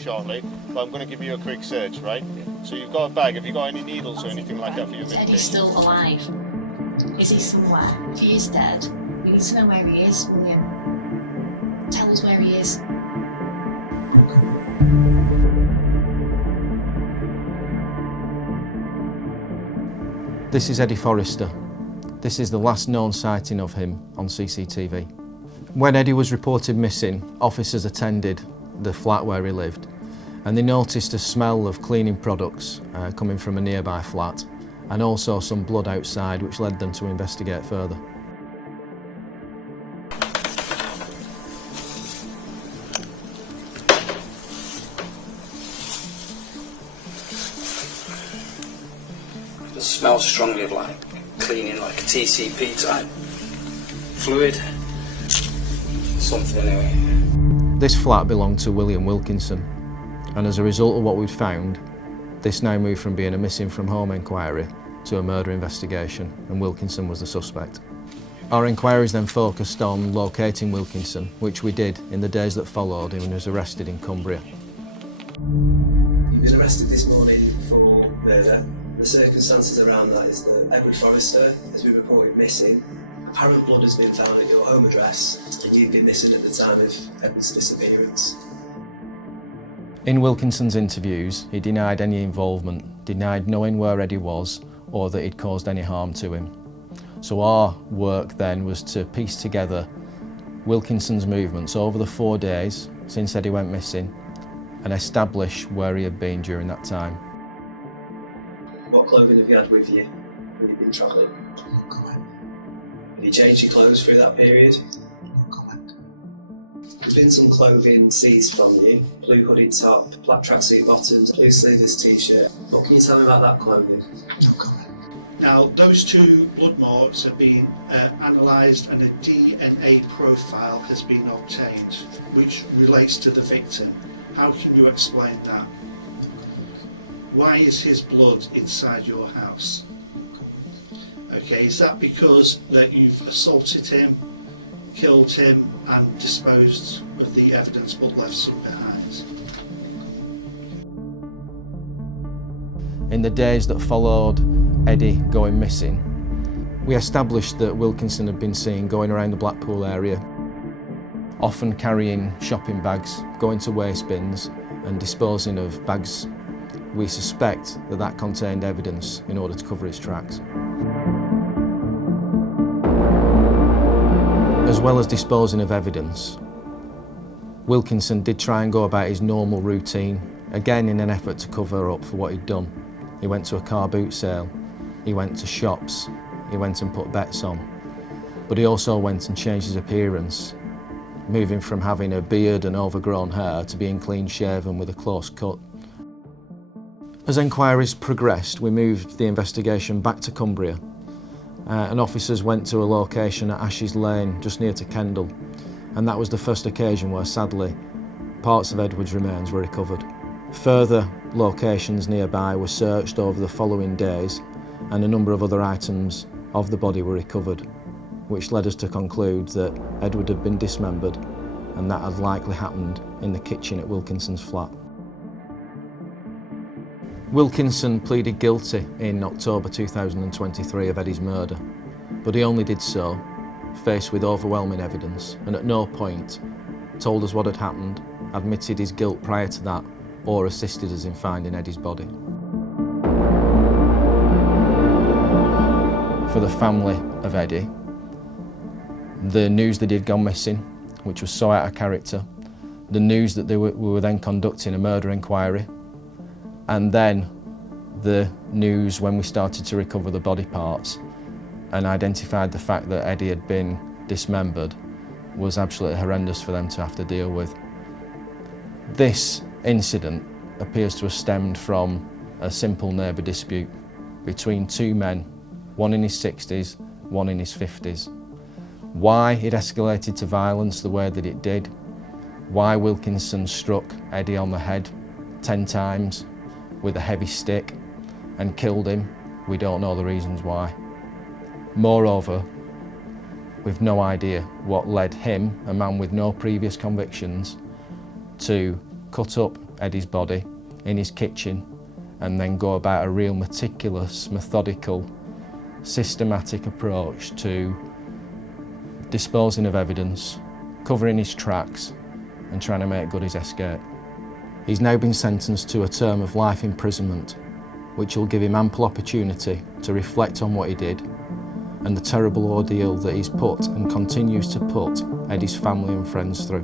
shortly, but I'm going to give you a quick search, right? So you've got a bag. Have you got any needles or anything like that for your medication? Is Eddie still alive? Is he somewhere? If he is dead, we need to know where he is, William. Tell us where he is. This is Eddie Forrester. This is the last known sighting of him on CCTV. When Eddie was reported missing, officers attended the flat where he lived, and they noticed a smell of cleaning products coming from a nearby flat, and also some blood outside, which led them to investigate further. It smells strongly of like cleaning, like a TCP type fluid, something anyway. This flat belonged to William Wilkinson, and as a result of what we'd found, this now moved from being a missing from home inquiry to a murder investigation, and Wilkinson was the suspect. Our inquiries then focused on locating Wilkinson, which we did in the days that followed, and he was arrested in Cumbria. You've been arrested this morning for murder. The circumstances around that is that Edward Forrester has been reported missing. Apparent blood has been found at your home address, and you've been missing at the time of Edward's disappearance. In Wilkinson's interviews, he denied any involvement, denied knowing where Eddie was or that he'd caused any harm to him. So our work then was to piece together Wilkinson's movements over the 4 days since Eddie went missing and establish where he had been during that time. What clothing have you had with you when you've been travelling? No comment. Have you changed your clothes through that period? No comment. There's been some clothing seized from you. Blue hooded top, black tracksuit bottoms, blue sleeveless t-shirt. What can you tell me about that clothing? No comment. Now, those 2 blood marks have been analysed and a DNA profile has been obtained, which relates to the victim. How can you explain that? Why is his blood inside your house? Okay, is that because that you've assaulted him, killed him and disposed of the evidence but left some behind? In the days that followed Eddie going missing, we established that Wilkinson had been seen going around the Blackpool area, often carrying shopping bags, going to waste bins and disposing of bags. We suspect that that contained evidence in order to cover his tracks. As well as disposing of evidence, Wilkinson did try and go about his normal routine, again in an effort to cover up for what he'd done. He went to a car boot sale, he went to shops, he went and put bets on, but he also went and changed his appearance, moving from having a beard and overgrown hair to being clean shaven with a close cut. As inquiries progressed, we moved the investigation back to Cumbria, and officers went to a location at Ashes Lane, just near to Kendal, and that was the first occasion where, sadly, parts of Edward's remains were recovered. Further locations nearby were searched over the following days, and a number of other items of the body were recovered, which led us to conclude that Edward had been dismembered, and that had likely happened in the kitchen at Wilkinson's flat. Wilkinson pleaded guilty in October 2023 of Eddie's murder, but he only did so faced with overwhelming evidence, and at no point told us what had happened, admitted his guilt prior to that, or assisted us in finding Eddie's body. For the family of Eddie, the news that he'd gone missing, which was so out of character, the news that we were then conducting a murder inquiry, and then the news when we started to recover the body parts and identified the fact that Eddie had been dismembered, was absolutely horrendous for them to have to deal with. This incident appears to have stemmed from a simple neighbour dispute between 2 men, one in his 60s, one in his 50s. Why it escalated to violence the way that it did, why Wilkinson struck Eddie on the head 10 times with a heavy stick and killed him, we don't know the reasons why. Moreover, we've no idea what led him, a man with no previous convictions, to cut up Eddie's body in his kitchen and then go about a real meticulous, methodical, systematic approach to disposing of evidence, covering his tracks and trying to make good his escape. He's now been sentenced to a term of life imprisonment, which will give him ample opportunity to reflect on what he did and the terrible ordeal that he's put and continues to put Eddie's family and friends through.